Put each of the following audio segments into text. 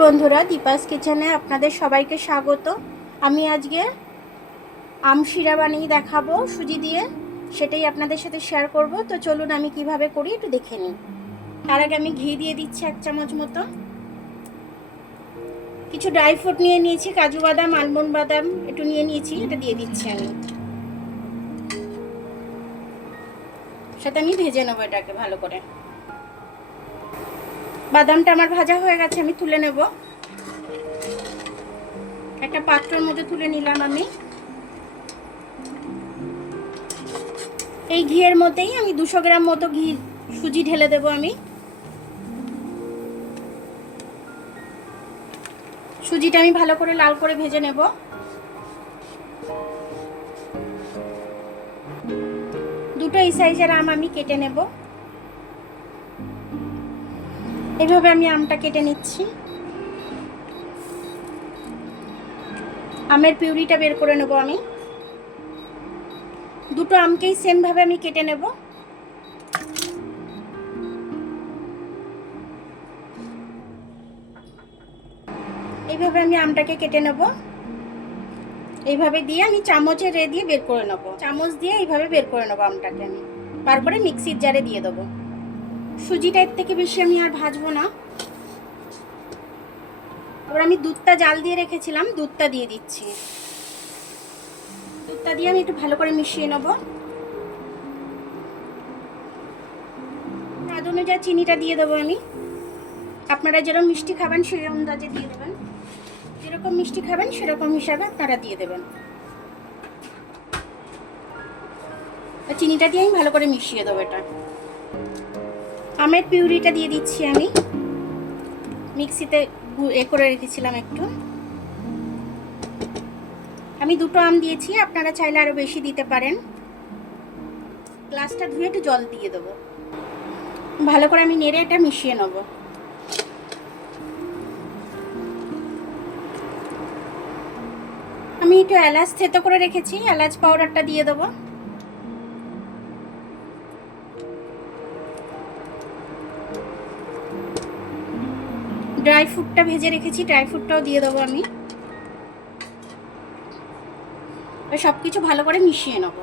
বন্ধুরা, দীপাস কিচেনে আপনাদের সবাইকে স্বাগত। আমি আজকে আম শিরা বানিয়ে দেখাবো সুজি দিয়ে, সেটাই আপনাদের সাথে শেয়ার করব। তো চলুন আমি কিভাবে করি একটু দেখে নিই। তার আগে আমি ঘি দিয়ে দিচ্ছি 1 চামচ মতো। কিছু ড্রাই ফ্রুট নিয়ে নিয়েছি, কাজু বাদাম, আলমন্ড বাদাম একটু নিয়ে নিয়েছি, এটা দিয়ে দিচ্ছি আমি। সাথে আমি ভেজে নেবো এটাকে ভালো করে। বাদামটা আমার ভাজা হয়ে গেছে, আমি তুলে নেব। একটা পাত্রের মধ্যে তুলে নিলাম আমি। এই ঘিয়ের মধ্যেই আমি 200 গ্রাম মতো সুজি ঢেলে দেবো আমি। সুজিটা আমি ভালো করে লাল করে ভেজে নেব। দুটো এই সাইজের আম আমি কেটে নেব। এইভাবে আমি আমটা কেটে নিচ্ছি। আমের পিউরিটা বের করে নেব আমি। দুটো আমকেই সেম ভাবে আমি কেটে নেব। এইভাবে আমি আমটাকে কেটে নেব। এইভাবে দিয়ে আমি চামচে রে দিয়ে বের করে নেব। চামচ দিয়ে এইভাবে বের করে নেব আমটাকে আমি। তারপরে মিক্সির জারে দিয়ে দেবো। সুজিটা এর থেকে বেশি আমি আর ভাজবো না। এবার আমি দুধটা জাল দিয়ে রেখেছিলাম, দুধটা দিয়ে দিচ্ছি। দুধটা দিয়ে আমি একটু ভালো করে মিশিয়ে নেব। স্বাদ অনুযায়ী চিনিটা দিয়ে দেবো আমি। আপনারা যেরকম মিষ্টি খাবেন সেই অনুযায়ী দিয়ে দেবেন। যেরকম মিষ্টি খাবেন সেরকম হিসাবে আপনারা দিয়ে দেবেন। চিনিটা দিয়ে আমি ভালো করে মিশিয়ে দেবো এটা। আমের পিউরিটা দিয়ে দিচ্ছি আমি। মিক্সিতে করে রেখেছিলাম একটু। আমি দুটো আম দিয়েছি, আপনারা চাইলে আরো বেশি দিতে পারেন। গ্লাসটা ধুয়ে একটু জল দিয়ে দেবো। ভালো করে আমি নেড়ে এটা মিশিয়ে নেব। আমি একটু এলাচ থেতো করে রেখেছি, এলাচ পাউডারটা দিয়ে দেবো। ড্রাই ফ্রুটটা ভেজে রেখেছি, ড্রাই ফ্রুটটাও দিয়ে দেবো আমি। সবকিছু ভালো করে মিশিয়ে নেব।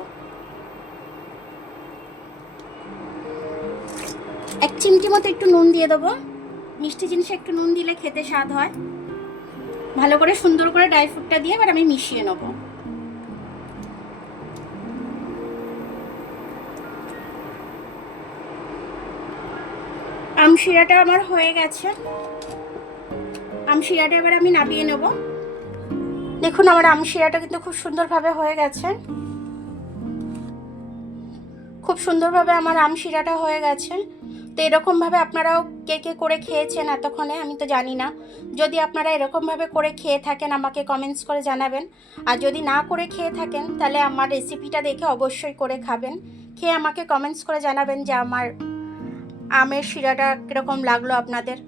1 চিমটি মতো একটু নুন দিয়ে দেবো। মিষ্টি জিনিসে একটু নুন দিলে খেতে স্বাদ হয়। ভালো করে সুন্দর করে ড্রাই ফ্রুটটা দিয়ে এবার আমি মিশিয়ে নেব। আম শিরাটা আমার হয়ে গেছে। আম শিরাটা এবার আমি নামিয়ে নেব। দেখুন আমার আম শিরাটা কিন্তু খুব সুন্দরভাবে হয়ে গেছে। খুব সুন্দরভাবে আমার আম শিরাটা হয়ে গেছে। তো এরকমভাবে আপনারাও কে কে করে খেয়েছেন এতক্ষণে আমি তো জানি না। যদি আপনারা এরকমভাবে করে খেয়ে থাকেন আমাকে কমেন্টস করে জানাবেন। আর যদি না করে খেয়ে থাকেন তাহলে আমার রেসিপিটা দেখে অবশ্যই করে খাবেন। খেয়ে আমাকে কমেন্টস করে জানাবেন যে আমার আমের শিরাটা কীরকম লাগলো আপনাদের।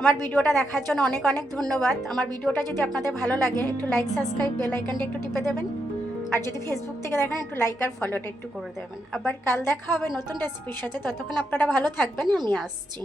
আমার ভিডিওটা দেখার জন্য অনেক অনেক ধন্যবাদ। আমার ভিডিওটা যদি আপনাদের ভালো লাগে একটু লাইক, সাবস্ক্রাইব, বেল আইকনটা একটু টিপে দেবেন। আর যদি ফেসবুক থেকে দেখেন একটু লাইক আর ফলোটা একটু করে দেবেন। আবার কাল দেখা হবে নতুন রেসিপির সাথে। ততক্ষণ আপনারা ভালো থাকবেন, আমি আসছি।